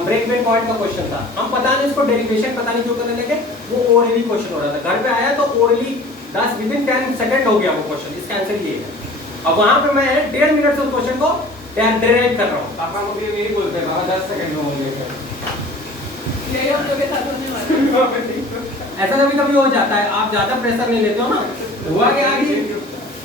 ब्रेक इवन पॉइंट का क्वेश्चन था। हम पता नहीं इसको डेरिवेशन पता नहीं क्यों करने लगे, वो ओरली क्वेश्चन हो रहा था। घर पे आया तो ओरली 10 विदिन 10 सेकंड हो गया वो क्वेश्चन, इसका आंसर ये है। अब वहां पे मैं 1.5 मिनट से उस क्वेश्चन को डेराइव कर रहा हूँ। पापा को भी यही बोलते हैं, बाबा 10 सेकंड में होंगे। यही हम लोग के साथ होने वाला है। ऐसा कभी कभी हो जाता है, आप ज्यादा प्रेशर नहीं लेते हो ना। हुआ क्या कि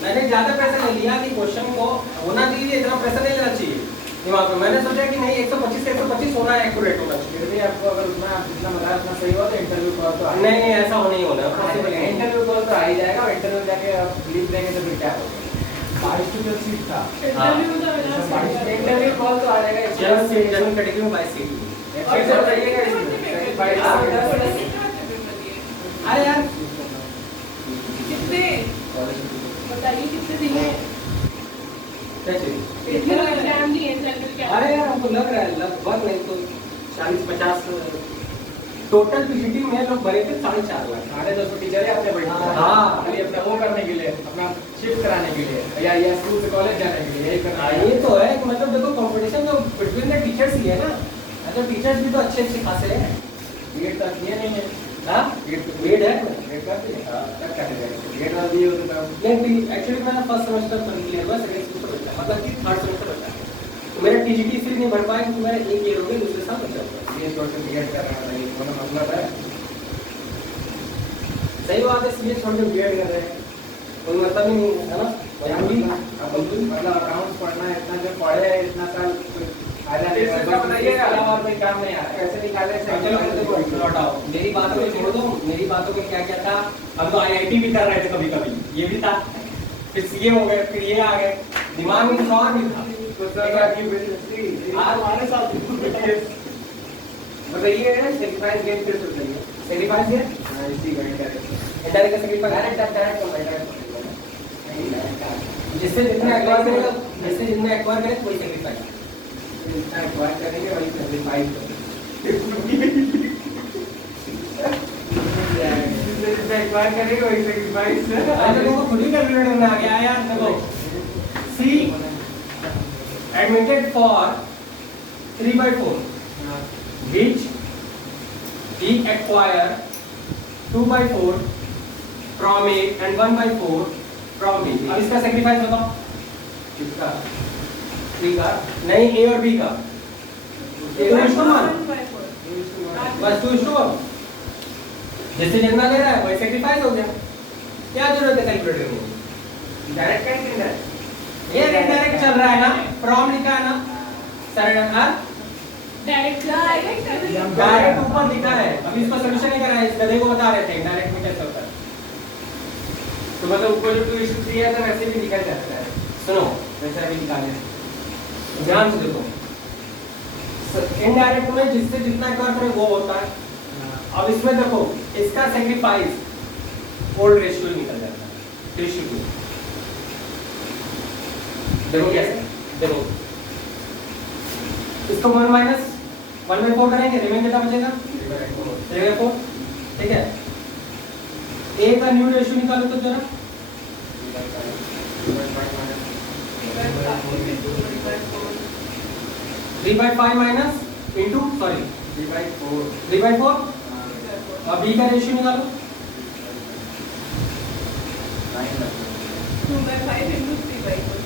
मैंने ज्यादा प्रेशर नहीं लिया कि क्वेश्चन को होना चाहिए, इतना प्रेशर नहीं लेना चाहिए दिमाग में। मैंने सोचा कि नहीं 125 से 125 होना है, एक्यूरेट होना चाहिए। फिर भी आपको अगर उतना आप जितना बताया उतना सही हुआ तो इंटरव्यू कॉल तो नहीं नहीं ऐसा होना ही होना पॉसिबल नहीं। इंटरव्यू कॉल तो आ ही जाएगा। और इंटरव्यू जाके आप लीव देंगे तो फिर क्या होगा? 22 टोटल सीट था। इंटरव्यू तो मेरा सही है। इंटरव्यू कॉल तो आ जाएगा। जनरल कैटेगरी में 22 सीट। फिर से बताइएगा इसमें। अरे यार कितने बताइए कितने दिए? कैसे? कितने एग्जाम दिए सेंट्रल के? अरे यार हमको लग रहा है लगभग नहीं तो 40-50 टोटल पीजीटी में लोग भरे थे 4.5 लाख। 250 टीचर है अपने बैठे हैं। हाँ। खाली अपना वो करने के लिए, अपना शिफ्ट कराने के लिए या स्कूल से कॉलेज जाने के लिए यही करना है। ये तो है कि मतलब देखो कंपटीशन तो बिटवीन द टीचर्स ही है ना। तो टीचर्स भी तो अच्छे अच्छे खासे हैं। गेट तक ये नहीं है। हाँ ग्रेड है। गेट कर दिए। तब क्या करेगा? गेट वाला दिए होते तब। नहीं एक्चुअली मेरा फर्स्ट सेमेस्टर क्लियर हुआ, सेकंड सेमेस्टर बचा, मतलब कि थर्ड सेमेस्टर बचा। तो मेरा टीजीटी इसलिए नहीं भर पाया क्योंकि मेरा एक ईयर हो गया, दूसरे साल बचा हुआ। ये छोड़ के गेट कर रहा है, ये मतलब है। सही बात है, सीए छोड़ के बीएड कर रहे हैं, कोई मतलब ही नहीं है ना। मतलब अकाउंट्स पढ़ना है, इतना जो पढ़े है इतना साल फायदा नहीं है। बताइएगा और कोई काम नहीं आया, कैसे निकाले से। चलो हटाओ, मेरी बातों को छोड़ दो। मेरी बातों में क्या क्या था, हम तो आईआईटी भी कर रहे थे कभी कभी, ये भी था, फिर सीए हो गए, फिर ये आ गए, दिमाग में कुछ और भी था। हमारे साथ बताइए सेक्रीफाइस गेम फिर से बताइए। सेक्रीफाइस है इसी घंटे इंडायरेक्ट का सेक्रीफाइस डायरेक्ट जिससे जितना एक्वायर करेगा, जिससे जितना एक्वायर करे कोई सेक्रीफाइस इतना एक्वायर करेंगे वही सेक्रीफाइस एक्वायर करेंगे वही सेक्रीफाइस। अरे देखो खुद ही कैलकुलेटर में आ गया यार। देखो सी admitted for 3/4 which he acquire 2/4 from A and 1/4 from B. अब इसका सेक्रीफाइस बताओ किसका? B का नहीं A और B का 2:1 बस 2:1 जिससे जितना ले रहा है वही सेक्रीफाइस हो गया क्या जरूरत है कैलकुलेटर में डायरेक्ट का इनडायरेक्ट? ये इनडायरेक्ट चल रहा है ना फ्रॉम लिखा है ना सर हाँ डायरेक्ट डायरेक्ट ऊपर लिखा है अभी इसका सॉल्यूशन नहीं कर रहा है इस गधे को बता रहे थे डायरेक्ट में कैसे होता है तो मतलब ऊपर जो 2:3 है तो वैसे भी निकल जाता है, सुनो वैसा भी निकालें। ध्यान से देखो इनडायरेक्ट में जिससे जितना कर रहे वो होता है अब इसमें देखो इसका सेक्रीफाइस ओल्ड रेशियो निकल जाता है 3:2 देखो कैसे देखो इसको 1/4 करेंगे रिमेन कितना बचेगा 3/4 ठीक है ए का न्यू रेशियो निकालो तो जरा 3/5 माइनस इनटू सॉरी 3/4 अब बी का रेशियो निकालो 2/5 into 3/4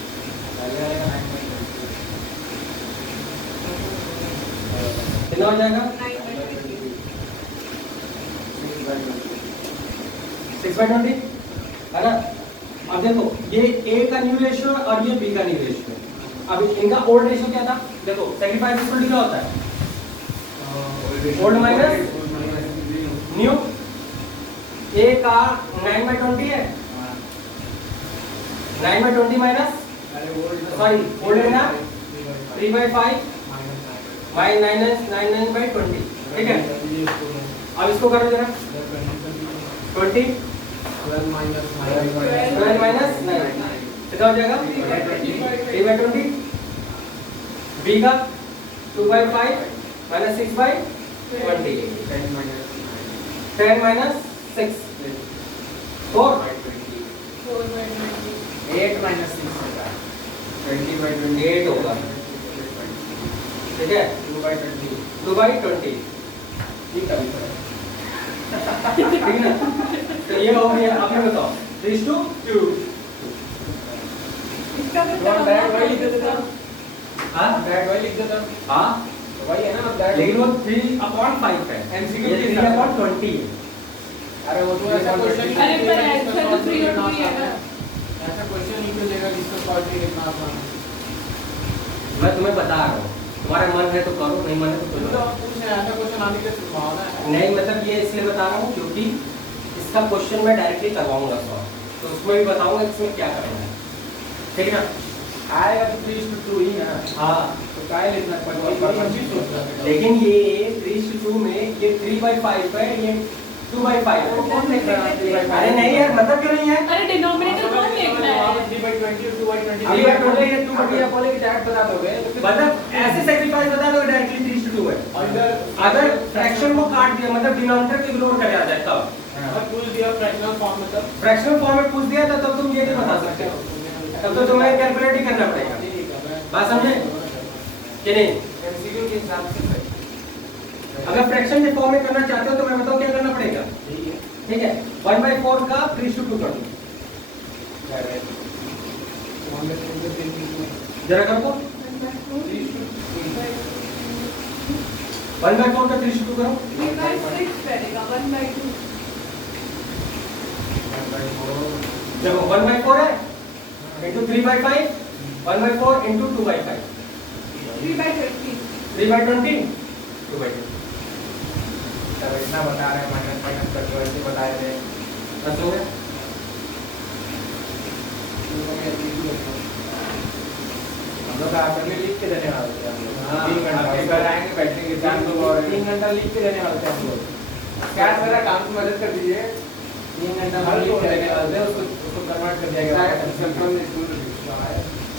कितना हो जाएगा 6/20 है ना अब देखो ये ए का न्यू रेशियो और ये बी का न्यू रेशियो अब इनका ओल्ड रेशियो क्या था देखो सेक्रीफाइस इक्वल टू क्या होता है ओल्ड माइनस न्यू ए का 9/20 है 9/20 माइनस सॉरी ओल्ड है ना 3/5 -9/20 ठीक है अब इसको करो जरा 20 12 माइनस 9 कितना हो जाएगा 3/20 बी का 2/5 माइनस 6/20 10 माइनस 6 4 8 माइनस 6 होगा 20/28 होगा ठीक है 2/20 2/20 ठीक है ठीक है ना तो ये हो गया अब ये बताओ 3:2 इसका तो डायरेक्ट वही लिख देते थे हाँ डायरेक्ट वही लिख देते हाँ तो वही है ना डायरेक्ट लेकिन वो 3/5 है MCQ ये के हिसाब से। 3/20 है अरे वो तो ऐसा क्वेश्चन अरे पर आंसर तो 3 और 3 है ना ऐसा क्वेश्चन ही मिलेगा जिसका सॉल्व करना आसान है। मैं तुम्हें बता रहा हूँ तुम्हारा मन है तो करो नहीं मन है तो कोई बात तो पूछे ऐसा क्वेश्चन आने की संभावना है नहीं मतलब ये इसलिए बता रहा हूँ क्योंकि इसका क्वेश्चन मैं डायरेक्टली करवाऊंगा सॉल्व तो उसमें भी बताऊंगा इसमें क्या करना है ठीक है ना आएगा तो 3:2 ही है ना हाँ तो काय लिखना पड़ेगा वही चीज सोच रहा था। लेकिन ये 3:2 में ये 3/5 है ये 2/5 है कौन देख रहा है 3/5? अरे नहीं यार मतलब क्यों नहीं है अरे डिनोमिनेटर कौन देखना है 3/20 और 2/20 अभी आप बोले ये 2 अभी आप बोले कि डायरेक्ट बता दोगे तो फिर मतलब ऐसे सेक्रीफाइस बता दो डायरेक्टली 3:2 है और इधर अगर फ्रैक्शन को काट दिया मतलब डिनोमिनेटर को इग्नोर कर दिया जाए तब अगर पूछ दिया फ्रैक्शनल फॉर्म में तब फ्रैक्शनल फॉर्म में पूछ दिया था तब तुम ये नहीं बता सकते हो तब तो तुम्हें कैलकुलेट ही करना पड़ेगा बात समझे कि नहीं MCQ के हिसाब से सही अगर फ्रैक्शन के फॉर्म में करना चाहते हो तो मैं बताऊं क्या करना पड़ेगा ठीक है 1/4 का 3:2 कर दो जरा कर दो 1/4 का 3:2 करो 3/6 करेगा 1/2 देखो 1/4 है into 3/5 1/4 into 2/5 3/20 3/20 2/20 तब इतना बता रहे हैं माइनस माइनस करके वैसे बताए थे बस हो गया हम लोग असेंबली लिख के देने वाले थे हम लोग हाँ, 3 घंटा आपके घर आएंगे बैठेंगे 4 लोग और 3 घंटा लिख के देने वाले थे हम लोग क्या मेरा काम की मदद कर दीजिए 3 घंटा हम लिख के देने वाले थे उसको कन्वर्ट कर दिया गया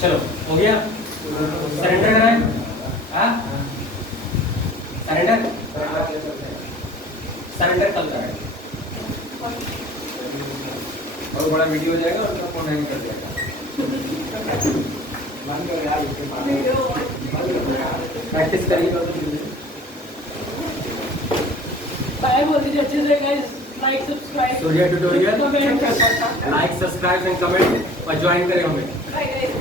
चलो हो गया सरेंडर कराएं हाँ सरेंडर सरेंडर कल कराएं बहुत बड़ा वीडियो हो जाएगा और उसका फोन हैंग कर देगा वीडियो प्रैक्टिस करिए बाय बोल दीजिए अच्छे से guys, like subscribe Surya tutorial comment कर सकता लाइक सब्सक्राइब एंड कमेंट और ज्वाइन करें हमें। Bye guys.